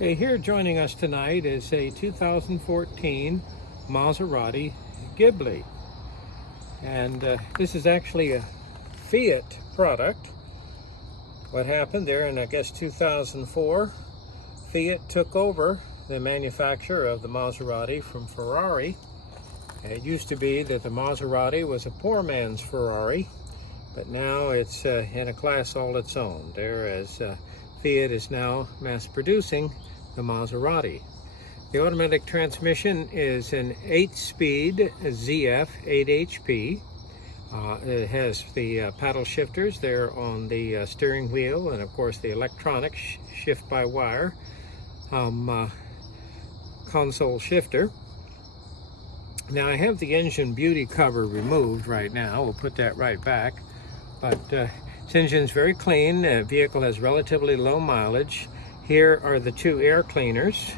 Okay, here joining us tonight is a 2014 Maserati Ghibli. And this is actually a Fiat product. What happened there in, I guess, 2004, Fiat took over the manufacture of the Maserati from Ferrari. It used to be that the Maserati was a poor man's Ferrari, but now it's in a class all its own. Fiat is now mass producing the Maserati. The automatic transmission is an 8-speed ZF 8 HP. It has the paddle shifters there on the steering wheel, and of course the electronic shift-by-wire console shifter. Now I have the engine beauty cover removed right now. We'll put that right back. But this engine's very clean. The vehicle has relatively low mileage. Here are the two air cleaners,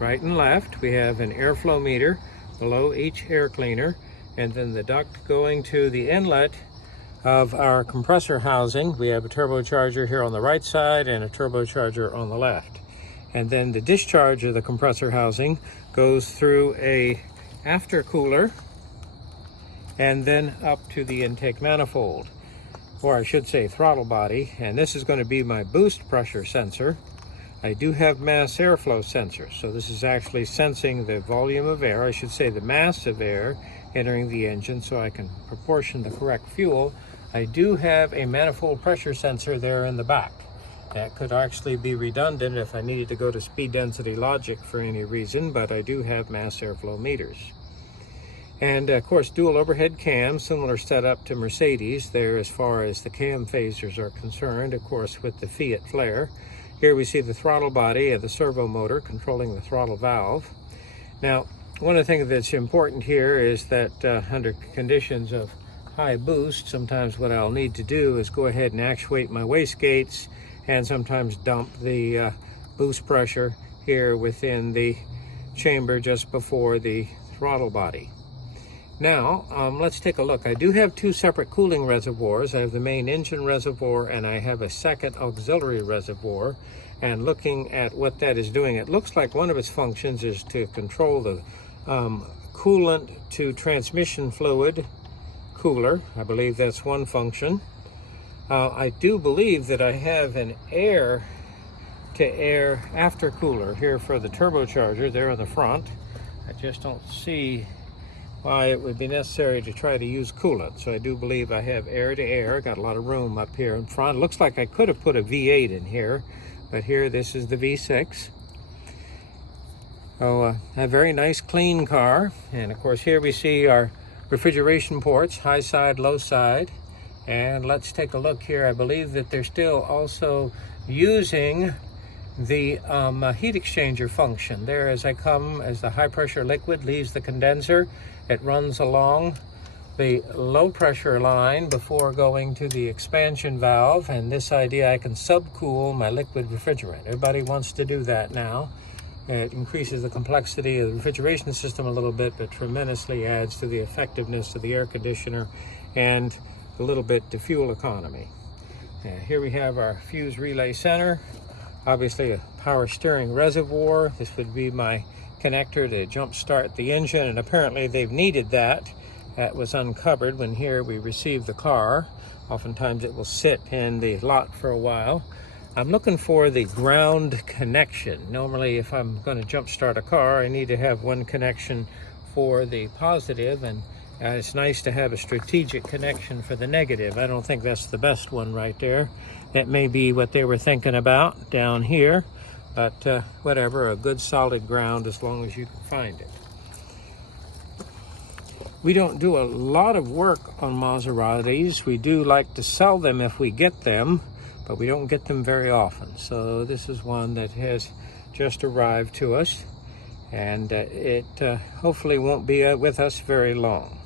right and left. We have an airflow meter below each air cleaner, and then the duct going to the inlet of our compressor housing. We have a turbocharger here on the right side and a turbocharger on the left. And then the discharge of the compressor housing goes through a aftercooler and then up to the intake manifold, or I should say throttle body. And this is going to be my boost pressure sensor. I do have mass airflow sensors, so this is actually sensing the volume of air, I should say the mass of air entering the engine, so I can proportion the correct fuel. I do have a manifold pressure sensor there in the back. That could actually be redundant if I needed to go to speed density logic for any reason, but I do have mass airflow meters. And of course, dual overhead cams, similar setup to Mercedes there as far as the cam phasers are concerned, of course with the Fiat Flare. Here we see the throttle body of the servo motor controlling the throttle valve. Now, one of the things that's important here is that under conditions of high boost, sometimes what I'll need to do is go ahead and actuate my wastegates and sometimes dump the boost pressure here within the chamber just before the throttle body. Now, let's take a look. I do have two separate cooling reservoirs. I have the main engine reservoir and I have a second auxiliary reservoir. And looking at what that is doing, it looks like one of its functions is to control the coolant to transmission fluid cooler. I believe that's one function. I do believe that I have an air-to-air aftercooler here for the turbocharger there in the front. I just don't see why it would be necessary to try to use coolant. So I do believe I have air-to-air. Got a lot of room up here in front. It looks like I could have put a V8 in here, but here this is the V6. So a very nice clean car. And of course here we see our refrigeration ports, high side, low side. And let's take a look here. I believe that they're still also using the heat exchanger function. There as I come, as the high pressure liquid leaves the condenser, it runs along the low pressure line before going to the expansion valve. And this idea, I can subcool my liquid refrigerant. Everybody wants to do that now. It increases the complexity of the refrigeration system a little bit, but tremendously adds to the effectiveness of the air conditioner and a little bit to fuel economy. Here we have our fuse relay center, obviously a power steering reservoir. This would be my connector to jump start the engine, and apparently they've needed that. That was uncovered when here we received the car. Oftentimes it will sit in the lot for a while. I'm looking for the ground connection. Normally if I'm going to jump start a car, I need to have one connection for the positive, and it's nice to have a strategic connection for the negative. I don't think that's the best one right there. That may be what they were thinking about down here, but whatever, a good solid ground as long as you can find it. We don't do a lot of work on Maseratis. We do like to sell them if we get them, but we don't get them very often. So this is one that has just arrived to us, and it hopefully won't be with us very long.